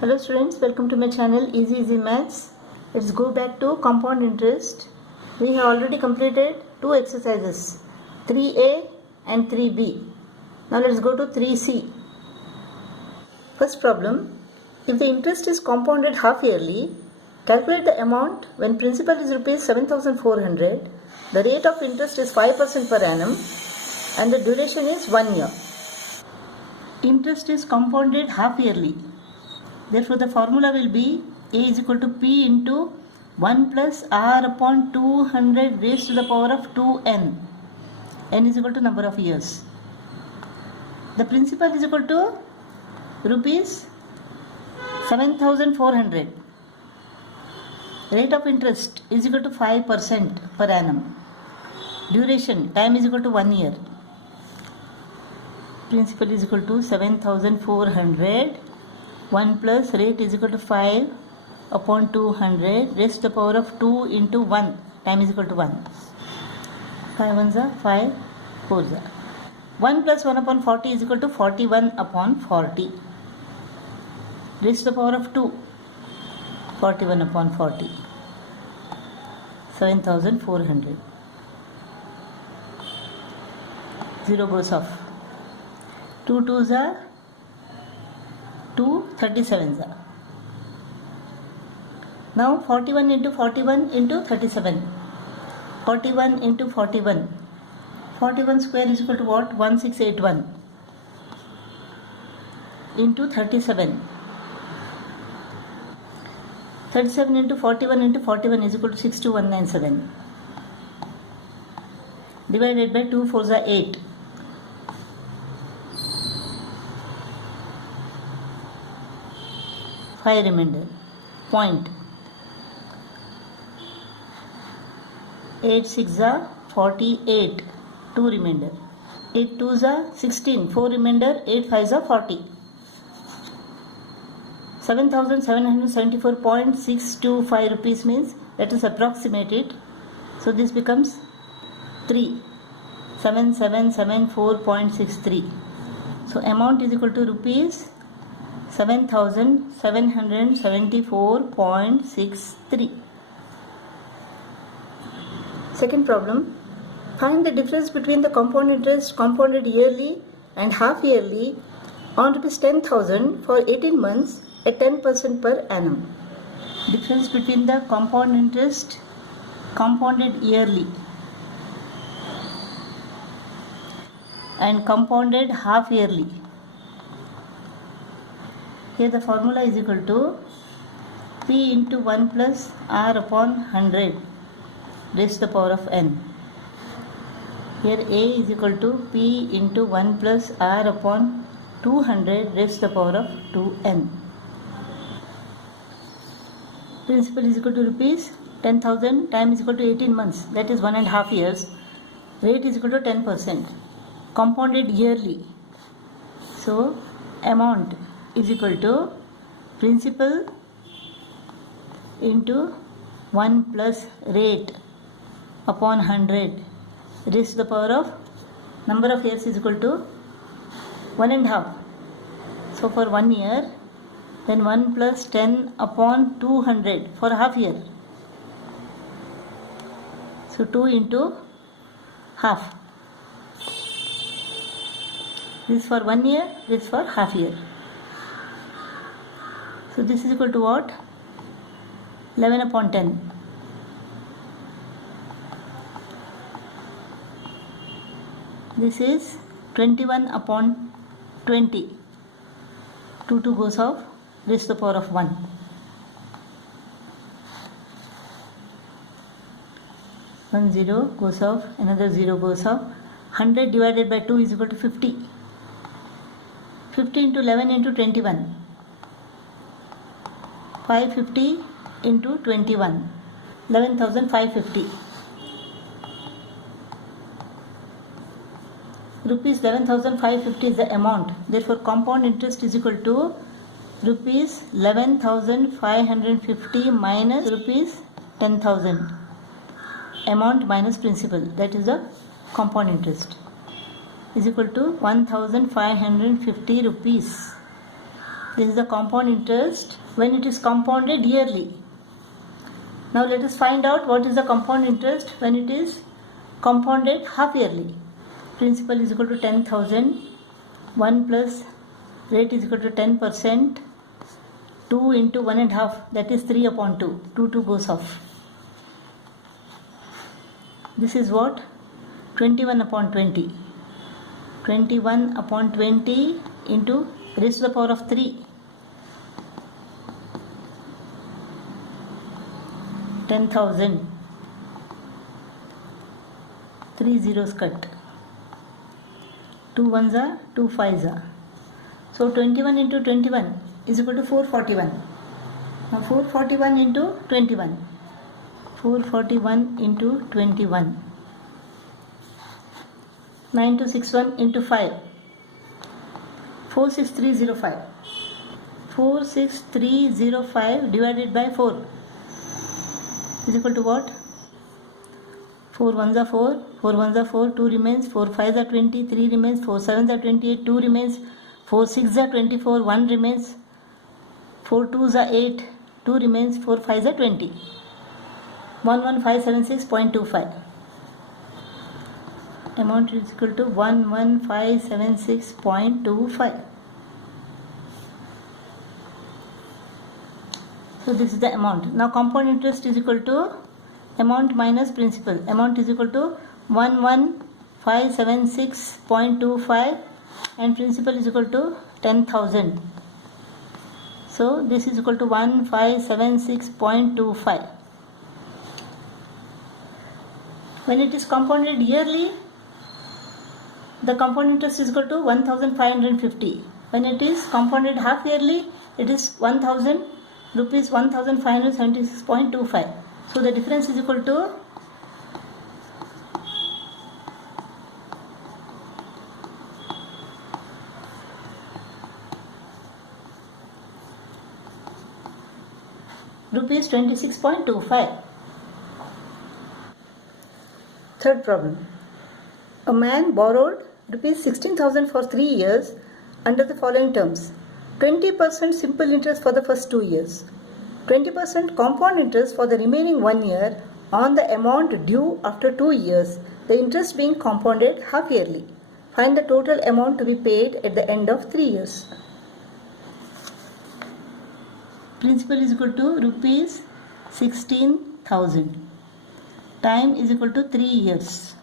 Hello students, welcome to my channel Easy Maths. Let's go back to compound interest. We have already completed two exercises, 3a and 3b. Now let's go to 3c. First problem, if the interest is compounded half yearly, calculate the amount when principal is rupees 7,400, the rate of interest is 5% per annum and the duration is 1 year. Interest is compounded half yearly. Therefore, the formula will be A is equal to P into 1 plus R upon 200 raised to the power of 2n. N is equal to number of years. The principal is equal to rupees 7,400. Rate of interest is equal to 5% per annum. Duration, time is equal to 1 year. Principal is equal to 7,400. 1 plus rate is equal to 5 upon 200 raised to the power of 2 into 1, time is equal to 1. 5 ones are 5, 4s are. 1 plus 1 upon 40 is equal to 41 upon 40 raised to the power of 2, 41 upon 40, 7,400. 0 goes off. 2 2s are 2 37s are. Now 41 into 41 into 37. 41 into 41. 41 square is equal to what? 1681 into 37. 37 into 41 is equal to 62197. Divided by 2 4s are 8. 5 remainder. Point. 8 6 are 48. 2 remainder. 8 2s are 16. 4 remainder. 8 5s are 40. 7,774.625 rupees means, let us approximate it. So this becomes 7774.63. So amount is equal to rupees 7,774.63. Second problem, find the difference between the compound interest compounded yearly and half yearly on rupees 10,000 for 18 months at 10% per annum. Difference between the compound interest compounded yearly and compounded half yearly. Here the formula is equal to P into 1 plus R upon 100 raised to the power of n. Here A is equal to P into 1 plus R upon 200 raised to the power of 2n. Principal is equal to rupees 10,000, time is equal to 18 months, that is 1.5 years. Rate is equal to 10%. Compounded yearly. So amount is equal to principal into 1 plus rate upon 100 raised to the power of number of years is equal to 1.5. So for 1 year, then 1 plus 10 upon 200 for half year. So 2 into half. This for 1 year, this for half year. So this is equal to what? 11 upon 10. This is 21 upon 20. 2 2 goes off, raised to the power of 1. 1 0 goes off, another 0 goes off. 100 divided by 2 is equal to 50. 50 into 11 into 21. 550 into 21, 11,550. Rupees 11,550 is the amount. Therefore, compound interest is equal to rupees 11,550 minus rupees 10,000. Amount minus principal, that is the compound interest, is equal to 1,550 rupees. This is the compound interest when it is compounded yearly. Now let us find out what is the compound interest when it is compounded half yearly. Principal is equal to 10,000, 1 plus rate is equal to 10%, 2 into 1.5, that is 3 upon 2, 2 goes off. This is what? 21 upon 20. 21 upon 20 into raised to the power of 3. 10,000. 3 zeros cut. 2 ones are 2 fives are. So 21 into 21 is equal to 441. Now 441 into 21. 441 into 21. 9261 into 5. 46305. 46305 divided by 4 is equal to what? 4 ones are 4, 4 ones are 4, 2 remains, 4 5s are 20, 3 remains, 4 7s are 28, 2 remains, 4 6s are 24, 1 remains, 4 2s are 8, 2 remains, 4 5s are 20. 11576.25. Amount is equal to 11576.25. So this is the amount. Now compound interest is equal to amount minus principal. Amount is equal to 11576.25 and principal is equal to 10,000. So this is equal to 1576.25. When it is compounded yearly, the compound interest is equal to 1,550. When it is compounded half yearly, it is 1,000 rupees 1,576.25. So the difference is equal to rupees 26.25. Third problem. A man borrowed rupees 16,000 for 3 years under the following terms: 20% simple interest for the first 2 years, 20% compound interest for the remaining 1 year on the amount due after 2 years, the interest being compounded half yearly. Find the total amount to be paid at the end of 3 years. Principal is equal to rupees 16,000. Time is equal to 3 years.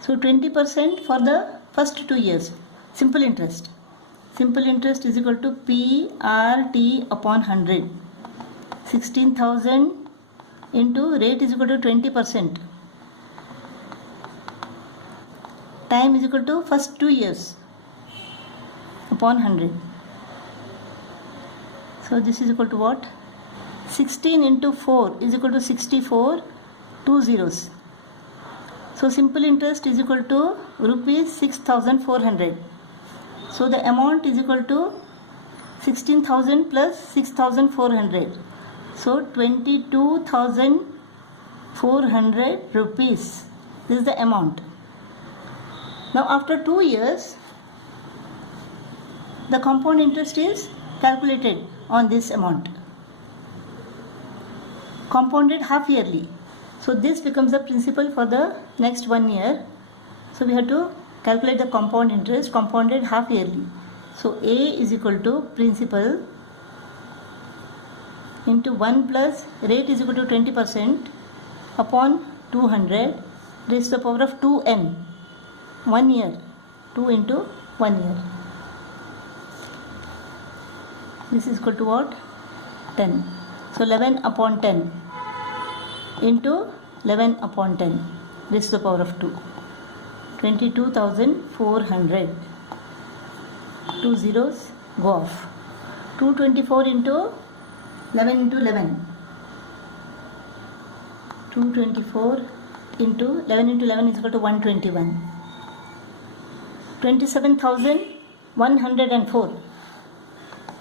So 20% for the first 2 years. Simple interest. Simple interest is equal to PRT upon 100. 16,000 into rate is equal to 20%. Time is equal to first 2 years upon 100. So this is equal to what? 16 into 4 is equal to 64, 2 zeros. So simple interest is equal to rupees 6,400. So the amount is equal to 16,000 plus 6,400. So 22,400 rupees. This is the amount. Now after 2 years, the compound interest is calculated on this amount. Compounded half yearly. So this becomes the principal for the next 1 year. So we have to calculate the compound interest compounded half yearly. So A is equal to principal into 1 plus rate is equal to 20% upon 200 raised to the power of 2n. 1 year. 2 into 1 year. This is equal to what? 10. So 11 upon 10 into 11 upon 10 raised to the power of 2. 22,400. 2 zeros go off. 224 into 11 into 11. 224 into 11 into 11 is equal to 121. 27,104.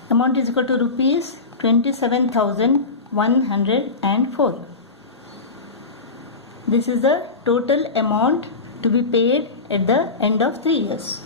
Amount is equal to rupees 27,104. This is the total amount to be paid at the end of 3 years.